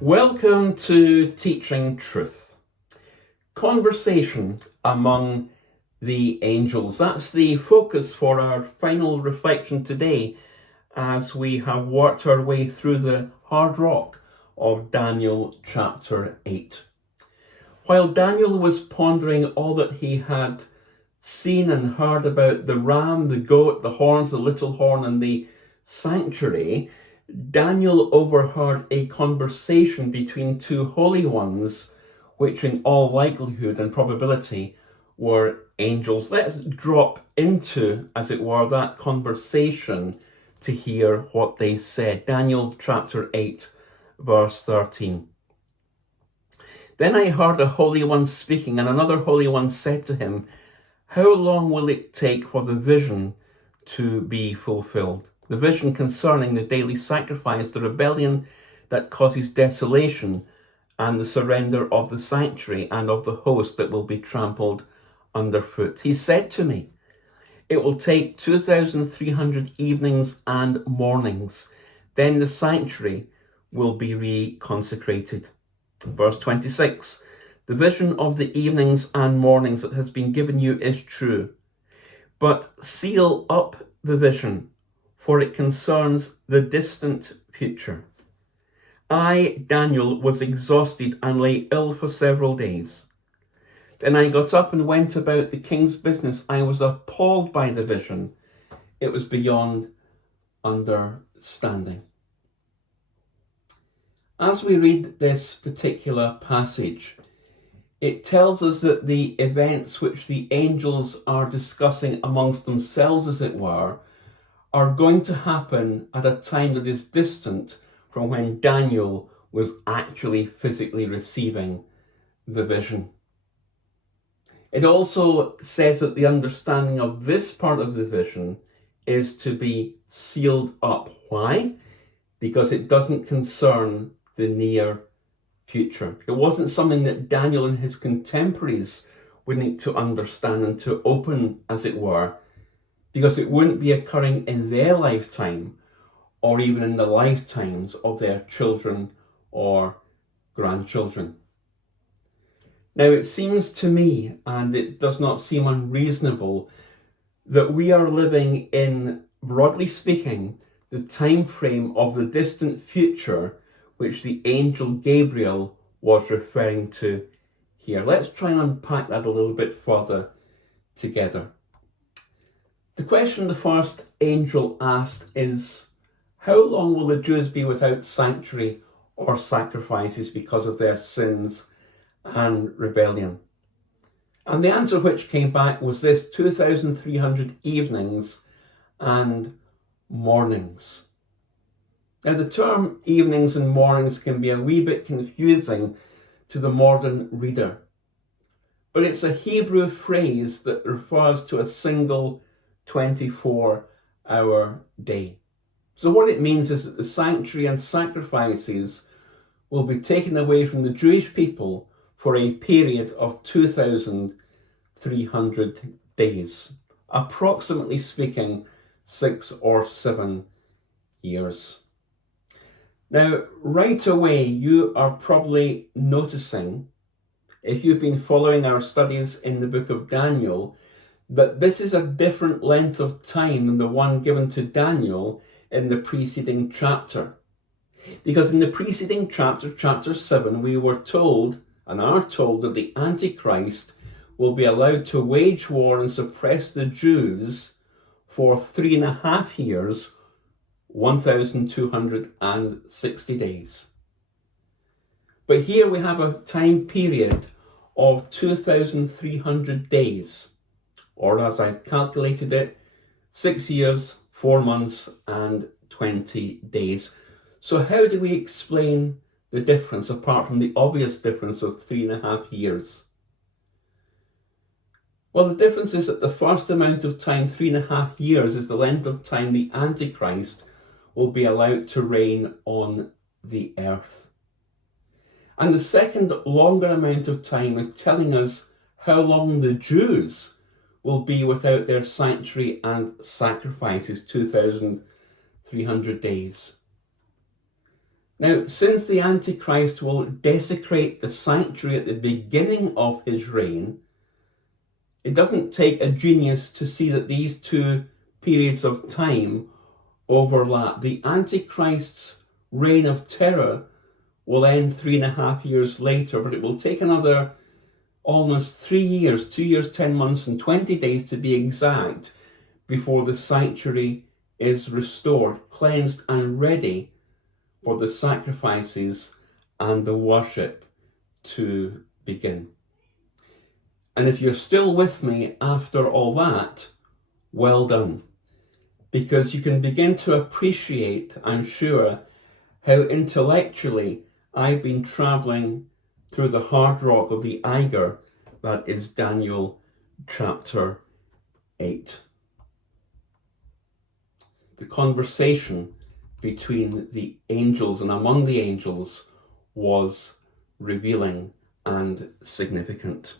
Welcome to Teaching Truth. Conversation among the angels. That's the focus for our final reflection today as we have worked our way through the hard rock of Daniel chapter 8. While Daniel was pondering all that he had seen and heard about the ram, the goat, the horns, the little horn, and the sanctuary, Daniel overheard a conversation between two holy ones, which in all likelihood and probability were angels. Let's drop into, as it were, that conversation to hear what they said. Daniel chapter 8, verse 13. Then I heard a holy one speaking, and another holy one said to him, "How long will it take for the vision to be fulfilled? The vision concerning the daily sacrifice, the rebellion that causes desolation, and the surrender of the sanctuary and of the host that will be trampled underfoot." He said to me, "It will take 2,300 evenings and mornings. Then the sanctuary will be reconsecrated." Verse 26, "The vision of the evenings and mornings that has been given you is true. But seal up the vision, for it concerns the distant future." I, Daniel, was exhausted and lay ill for several days. Then I got up and went about the king's business. I was appalled by the vision. It was beyond understanding. As we read this particular passage, it tells us that the events which the angels are discussing amongst themselves, as it were, are going to happen at a time that is distant from when Daniel was actually physically receiving the vision. It also says that the understanding of this part of the vision is to be sealed up. Why? Because it doesn't concern the near future. It wasn't something that Daniel and his contemporaries would need to understand and to open, as it were, because it wouldn't be occurring in their lifetime or even in the lifetimes of their children or grandchildren. Now, it seems to me, and it does not seem unreasonable, that we are living in, broadly speaking, the time frame of the distant future which the angel Gabriel was referring to here. Let's try and unpack that a little bit further together. The question the first angel asked is, how long will the Jews be without sanctuary or sacrifices because of their sins and rebellion? And the answer which came back was this: 2,300 evenings and mornings. Now, the term evenings and mornings can be a wee bit confusing to the modern reader, but it's a Hebrew phrase that refers to a single 24-hour day. So what it means is that the sanctuary and sacrifices will be taken away from the Jewish people for a period of 2,300 days, approximately speaking 6 or 7 years. Now, right away, you are probably noticing, if you've been following our studies in the book of Daniel, that this is a different length of time than the one given to Daniel in the preceding chapter. Because in the preceding chapter, chapter 7, we were told and are told that the Antichrist will be allowed to wage war and suppress the Jews for 3.5 years, 1,260 days. But here we have a time period of 2,300 days, or as I've calculated it, 6 years, 4 months and 20 days. So how do we explain the difference, apart from the obvious difference of 3.5 years? Well, the difference is that the first amount of time, 3.5 years, is the length of time the Antichrist will be allowed to reign on the earth. And the second longer amount of time is telling us how long the Jews will be without their sanctuary and sacrifices, 2,300 days. Now, since the Antichrist will desecrate the sanctuary at the beginning of his reign, it doesn't take a genius to see that these two periods of time overlap. The Antichrist's reign of terror will end 3.5 years later, but it will take another almost 3 years, 2 years, 10 months and 20 days to be exact, before the sanctuary is restored, cleansed and ready for the sacrifices and the worship to begin. And if you're still with me after all that, well done. Because you can begin to appreciate, I'm sure, how intellectually I've been travelling through the hard rock of the Eiger that is Daniel chapter 8. The conversation between the angels and among the angels was revealing and significant.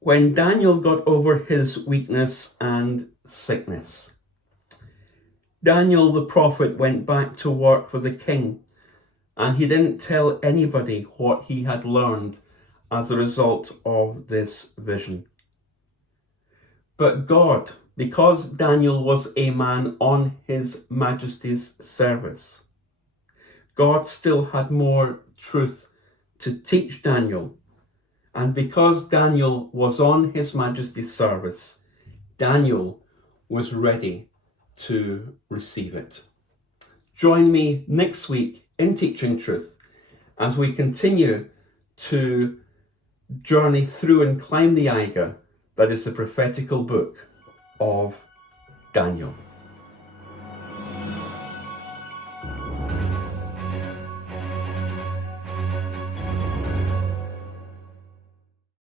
When Daniel got over his weakness and sickness, Daniel the prophet went back to work for the king, and he didn't tell anybody what he had learned as a result of this vision. But God, because Daniel was a man on his Majesty's service, God still had more truth to teach Daniel. And because Daniel was on his Majesty's service, Daniel was ready to receive it. Join me next week in Teaching Truth as we continue to journey through and climb the Eiger that is the prophetical book of Daniel.